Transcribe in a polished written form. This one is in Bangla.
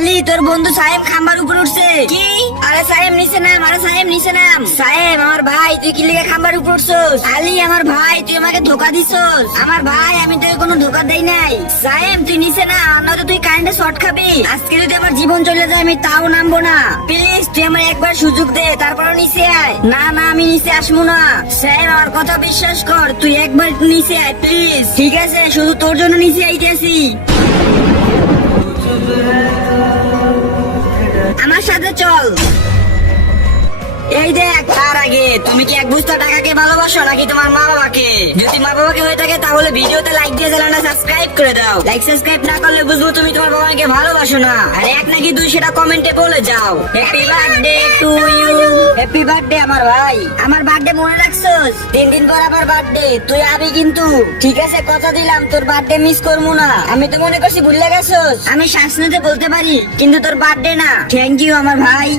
আলী তোর বন্ধু সাহেব খাম্বার উপর উঠছে। কি? আরে সাহেব নিচে নাম, আরে সাহেব নিচে নাম। সাহেব আমার ভাই, তুই কি লিগে খাম্বার উপর উঠছস? আলী আমার ভাই, তুই আমাকে ধোকা দিছস। আমার ভাই, আমি তোকে কোনো ধোকা দেই নাই। সাহেব তুই নিচে না, নয়তো তুই কারেন্টে শর্ট খাবি। আজকে যদি আমার জীবন চলে যায় আমি তাও নামবো না। প্লিজ তুই আমার একবার সুযোগ দে, তারপরও নিচে আয়। না না আমি নিচে আসবো না। সাহেব আমার কথা বিশ্বাস কর, তুই একবার নিচে আয় প্লিজ। ঠিক আছে, শুধু তোর জন্য নিচে আইতেছি। আমার সাথে চল। এই দেখ, তার আগে তুমি কি এক বুঝতে টাকাকে ভালোবাসো নাকি তোমার মা বাবাকে? যদি মা বাবাকে হয়ে থাকে তাহলে ভিডিওতে লাইক দিয়ে চ্যানেলটা সাবস্ক্রাইব করে দাও। লাইক সাবস্ক্রাইব না করলে বুঝবো তুমি তোমার বাবাকে ভালোবাসো না। আর এক নাকি দুই সেটা কমেন্টে বলে যাও। Happy birthday to you. Happy birthday আমার ভাই। আমার বার্থডে মনে রাখছস? 3 দিন পর আমার বার্থডে, তুই আবি কিন্তু। ঠিক আছে, কথা দিলাম তোর বার্থডে মিস করবো না। আমি তো মনে করছি ভুলে গেছস। আমি শ্বাস নিতে বলতে পারি কিন্তু তোর বার্থডে না। থ্যাংক ইউ আমার ভাই।